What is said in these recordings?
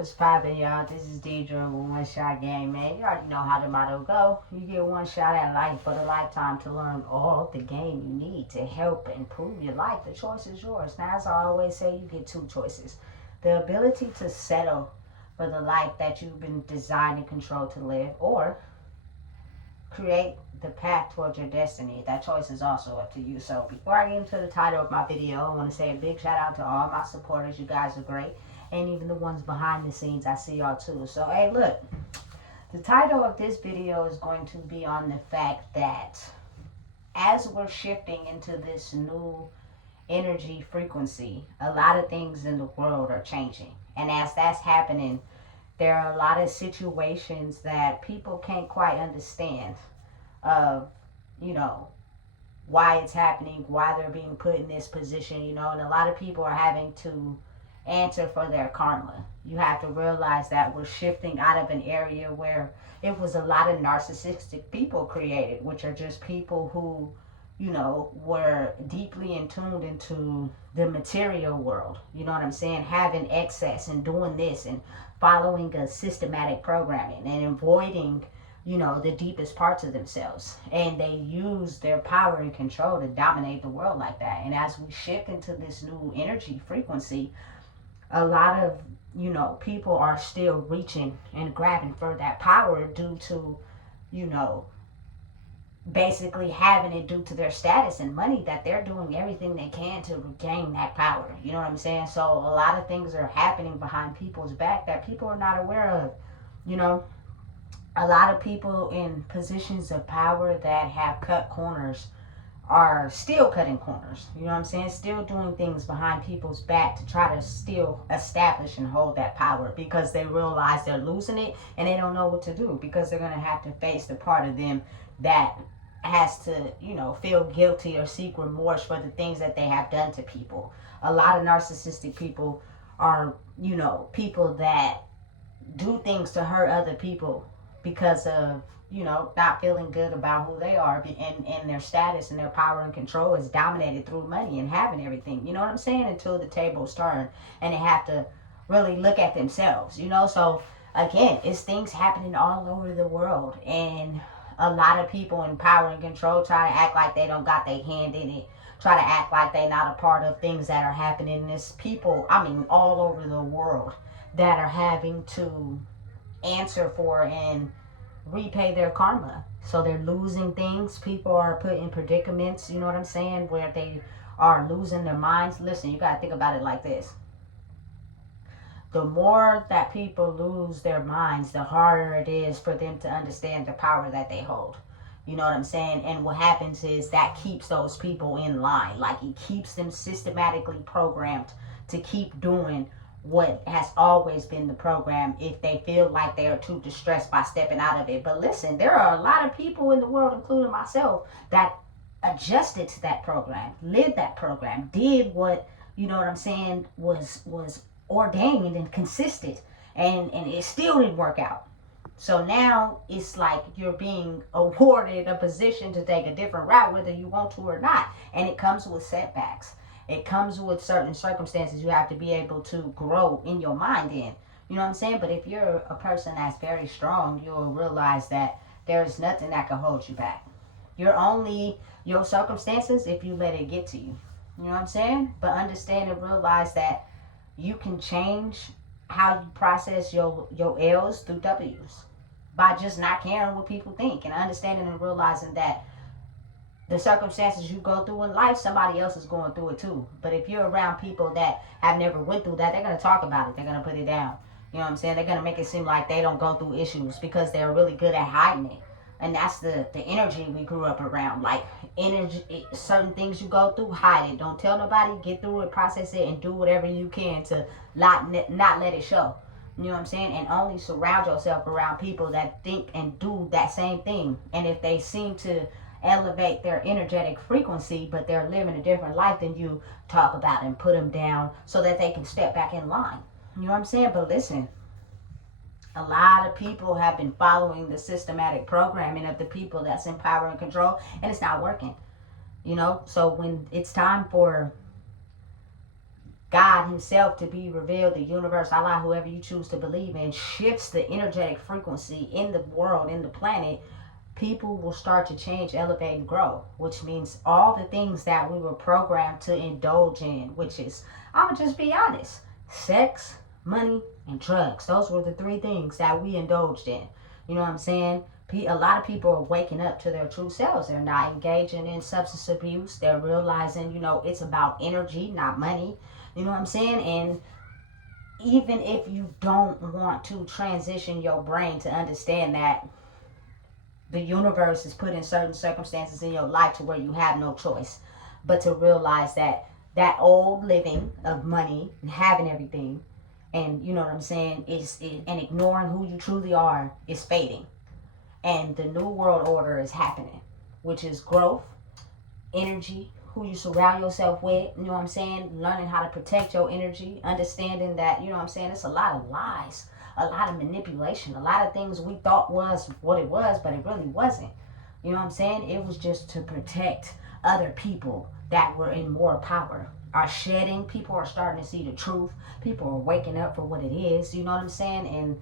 What's poppin', y'all? This is Deidre with One Shot Game, man. You already know how the motto go. You get one shot at life for a lifetime to learn all the game you need to help improve your life. The choice is yours. Now, as I always say, you get two choices. The ability to settle for the life that you've been designed and controlled to live, or create the path towards your destiny. That choice is also up to you. So before I get into the title of my video, I want to say a big shout out to all my supporters. You guys are great. And even the ones behind the scenes, I see y'all too. So hey, look, the title of this video is going to be on the fact that as we're shifting into this new energy frequency, a lot of things in the world are changing. And as that's happening, there are a lot of situations that people can't quite understand of, why it's happening, why they're being put in this position, and a lot of people are having to answer for their karma. You have to realize that we're shifting out of an area where it was a lot of narcissistic people created, which are just people who, were deeply tuned into the material world. You know what I'm saying? Having excess and doing this and following a systematic programming and avoiding, the deepest parts of themselves. And they use their power and control to dominate the world like that. And as we shift into this new energy frequency, a lot of, people are still reaching and grabbing for that power due to, basically having it due to their status and money, that they're doing everything they can to regain that power. You know what I'm saying? So a lot of things are happening behind people's back that people are not aware of. A lot of people in positions of power that have cut corners are still cutting corners. You know what I'm saying? Still doing things behind people's back to try to still establish and hold that power, because they realize they're losing it and they don't know what to do, because they're going to have to face the part of them that has to, feel guilty or seek remorse for the things that they have done to people. A lot of narcissistic people are, people that do things to hurt other people because of, not feeling good about who they are, and their status and their power and control is dominated through money and having everything. You know what I'm saying? Until the tables turn and they have to really look at themselves, So again, it's things happening all over the world, and a lot of people in power and control try to act like they don't got their hand in it, try to act like they're not a part of things that are happening. There's people, all over the world that are having to answer for and repay their karma. So they're losing things. People are put in predicaments, you know what I'm saying, where they are losing their minds. Listen, you got to think about it like this. The more that people lose their minds, the harder it is for them to understand the power that they hold. You know what I'm saying? And what happens is that keeps those people in line. Like, it keeps them systematically programmed to keep doing what has always been the program if they feel like they are too distressed by stepping out of it. But listen, there are a lot of people in the world, including myself, that adjusted to that program, lived that program, did what, was ordained and consistent, and it still didn't work out. So now it's like you're being awarded a position to take a different route, whether you want to or not. And it comes with setbacks. It comes with certain circumstances you have to be able to grow in your mind in. You know what I'm saying? But if you're a person that's very strong, you'll realize that there's nothing that can hold you back. You're only your circumstances if you let it get to you. You know what I'm saying? But understand and realize that you can change how you process your L's through W's by just not caring what people think, and understanding and realizing that the circumstances you go through in life, somebody else is going through it too. But if you're around people that have never went through that, they're going to talk about it. They're going to put it down. You know what I'm saying? They're going to make it seem like they don't go through issues because they're really good at hiding it. And that's the energy we grew up around. Like, energy, certain things you go through, hide it. Don't tell nobody. Get through it, process it, and do whatever you can to not let it show. You know what I'm saying? And only surround yourself around people that think and do that same thing. And if they seem to elevate their energetic frequency, but they're living a different life than you, talk about and put them down so that they can step back in line. You know what I'm saying? But listen, a lot of people have been following the systematic programming of the people that's in power and control, and it's not working. So when it's time for God himself to be revealed, the universe, Allah, whoever you choose to believe in, shifts the energetic frequency in the world, in the planet, people will start to change, elevate, and grow, which means all the things that we were programmed to indulge in, which is, I'm going to just be honest, sex, money, and drugs. Those were the three things that we indulged in. You know what I'm saying? A lot of people are waking up to their true selves. They're not engaging in substance abuse. They're realizing, it's about energy, not money. You know what I'm saying? And even if you don't want to transition your brain to understand that the universe is putting certain circumstances in your life to where you have no choice, but to realize that that old living of money and having everything, and you know what I'm saying, and ignoring who you truly are is fading. And the new world order is happening, which is growth, energy, who you surround yourself with, you know what I'm saying? Learning how to protect your energy, understanding that, you know what I'm saying, it's a lot of lies, a lot of manipulation, a lot of things we thought was what it was, but it really wasn't. You know what I'm saying? It was just to protect other people that were in more power. Are shedding, people are starting to see the truth, people are waking up for what it is, you know what I'm saying? And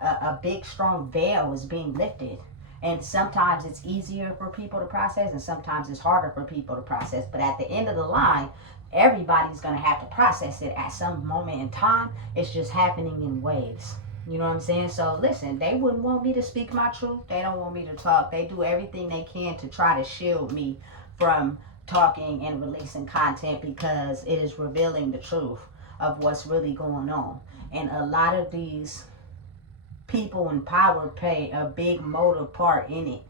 a big strong veil is being lifted. And sometimes it's easier for people to process, and sometimes it's harder for people to process. But at the end of the line, everybody's going to have to process it at some moment in time. It's just happening in waves. You know what I'm saying? So listen, they wouldn't want me to speak my truth. They don't want me to talk. They do everything they can to try to shield me from talking and releasing content, because it is revealing the truth of what's really going on. And a lot of these people in power play a big motive part in it,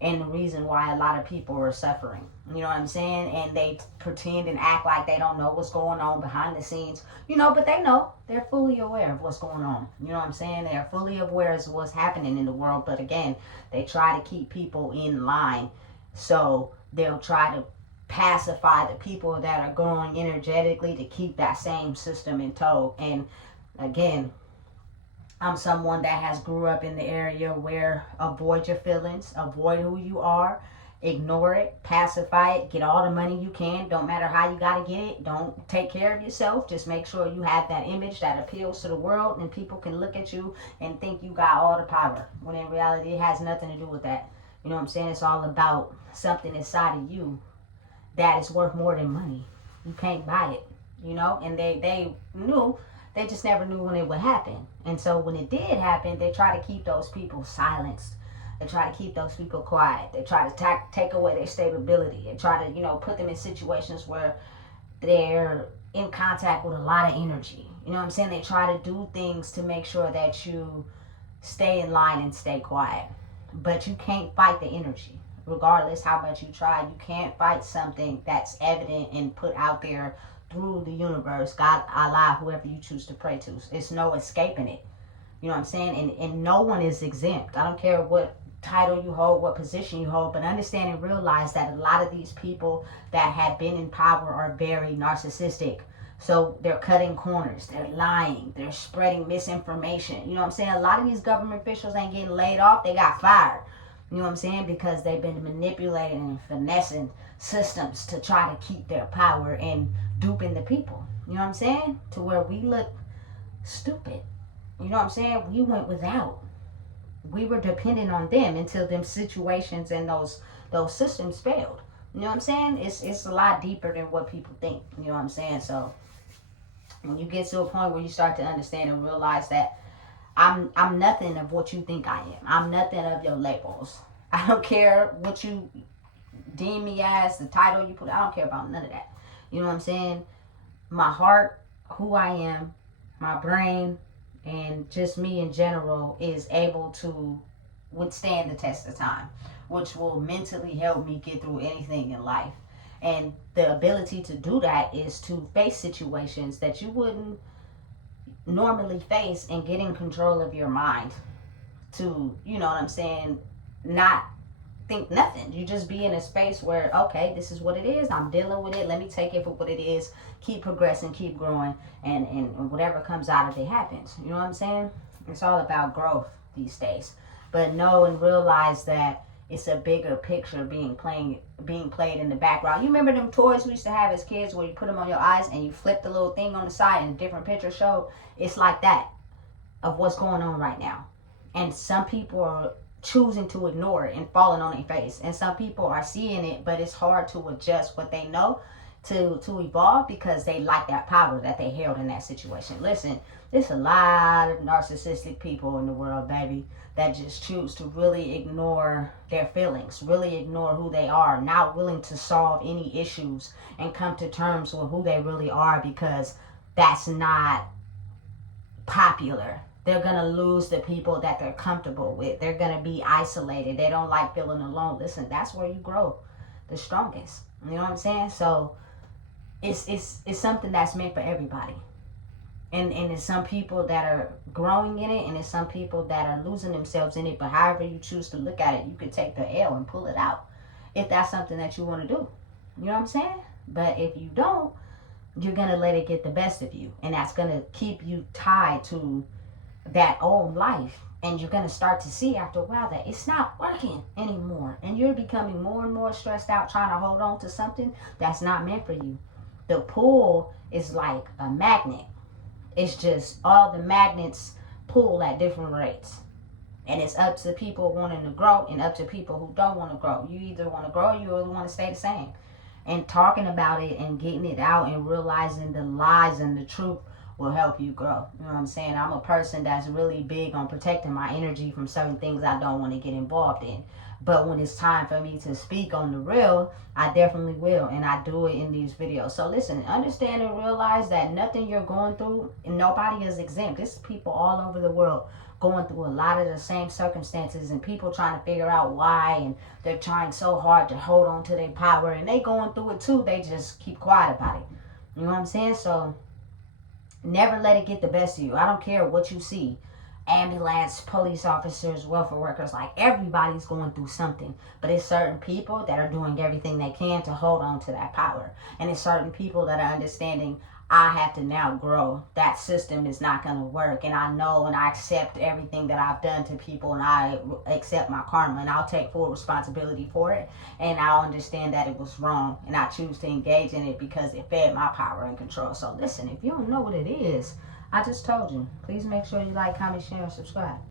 and the reason why a lot of people are suffering. You know what I'm saying? And they pretend and act like they don't know what's going on behind the scenes, but they know. They're fully aware of what's going on. You know what I'm saying? They're fully aware of what's happening in the world, but again, they try to keep people in line. So they'll try to pacify the people that are growing energetically to keep that same system in tow. And again, I'm someone that has grew up in the area where avoid your feelings, avoid who you are, ignore it, pacify it, get all the money you can. Don't matter how you got to get it. Don't take care of yourself. Just make sure you have that image that appeals to the world, and people can look at you and think you got all the power, when in reality it has nothing to do with that. You know what I'm saying? It's all about something inside of you that is worth more than money. You can't buy it, and they knew. They just never knew when it would happen. And so when it did happen, they try to keep those people silenced. They try to keep those people quiet. They try to take away their stability. They try to, put them in situations where they're in contact with a lot of energy. You know what I'm saying? They try to do things to make sure that you stay in line and stay quiet. But you can't fight the energy. Regardless how much you try, you can't fight something that's evident and put out there through the universe, God, Allah, whoever you choose to pray to. It's no escaping it. You know what I'm saying? And no one is exempt. I don't care what title you hold, what position you hold, but understand and realize that a lot of these people that have been in power are very narcissistic. So they're cutting corners, they're lying, they're spreading misinformation. You know what I'm saying? A lot of these government officials ain't getting laid off, they got fired. You know what I'm saying? Because they've been manipulating and finessing systems to try to keep their power and duping the people. You know what I'm saying? To where we look stupid. You know what I'm saying? We went without. We were dependent on them until them situations and those systems failed. You know what I'm saying? It's a lot deeper than what people think. You know what I'm saying? So when you get to a point where you start to understand and realize that I'm nothing of what you think I am. I'm nothing of your labels. I don't care what you deem me as, the title you put. I don't care about none of that. You know what I'm saying? My heart, who I am, my brain, and just me in general is able to withstand the test of time, which will mentally help me get through anything in life. And the ability to do that is to face situations that you wouldn't normally face and get in control of your mind to, you know what I'm saying, not think nothing. You just be in a space where, okay, this is what it is. I'm dealing with it. Let me take it for what it is. Keep progressing, keep growing, and whatever comes out of it happens. You know what I'm saying? It's all about growth these days. But know and realize that It's a bigger picture being played in the background. You remember them toys we used to have as kids where you put them on your eyes and you flip the little thing on the side and a different picture showed? It's like that of what's going on right now. And some people are choosing to ignore it and falling on their face. And some people are seeing it, but it's hard to adjust what they know to evolve because they like that power that they held in that situation. Listen, there's a lot of narcissistic people in the world, baby, that just choose to really ignore their feelings, really ignore who they are, not willing to solve any issues and come to terms with who they really are because that's not popular. They're going to lose the people that they're comfortable with. They're going to be isolated. They don't like feeling alone. Listen, that's where you grow the strongest. You know what I'm saying? So it's something that's meant for everybody. And there's some people that are growing in it, and there's some people that are losing themselves in it. But however you choose to look at it, you could take the L and pull it out if that's something that you want to do. You know what I'm saying? But if you don't, you're going to let it get the best of you. And that's going to keep you tied to that old life. And you're going to start to see after a while that it's not working anymore. And you're becoming more and more stressed out trying to hold on to something that's not meant for you. The pull is like a magnet. It's just all the magnets pull at different rates. And it's up to people wanting to grow and up to people who don't want to grow. You either want to grow or you either want to stay the same. And talking about it and getting it out and realizing the lies and the truth will help you grow. You know what I'm saying? I'm a person that's really big on protecting my energy from certain things I don't want to get involved in. But when it's time for me to speak on the real, I definitely will. And I do it in these videos. So listen, understand and realize that nothing you're going through, and nobody is exempt. There's people all over the world going through a lot of the same circumstances and people trying to figure out why. And they're trying so hard to hold on to their power. And they going through it too. They just keep quiet about it. You know what I'm saying? So never let it get the best of you. I don't care what you see. Ambulance, police officers, welfare workers, like everybody's going through something. But it's certain people that are doing everything they can to hold on to that power. And it's certain people that are understanding, I have to now grow. That system is not going to work. And I know and I accept everything that I've done to people and I accept my karma and I'll take full responsibility for it. And I'll understand that it was wrong and I choose to engage in it because it fed my power and control. So listen, if you don't know what it is, I just told you. Please make sure you like, comment, share, and subscribe.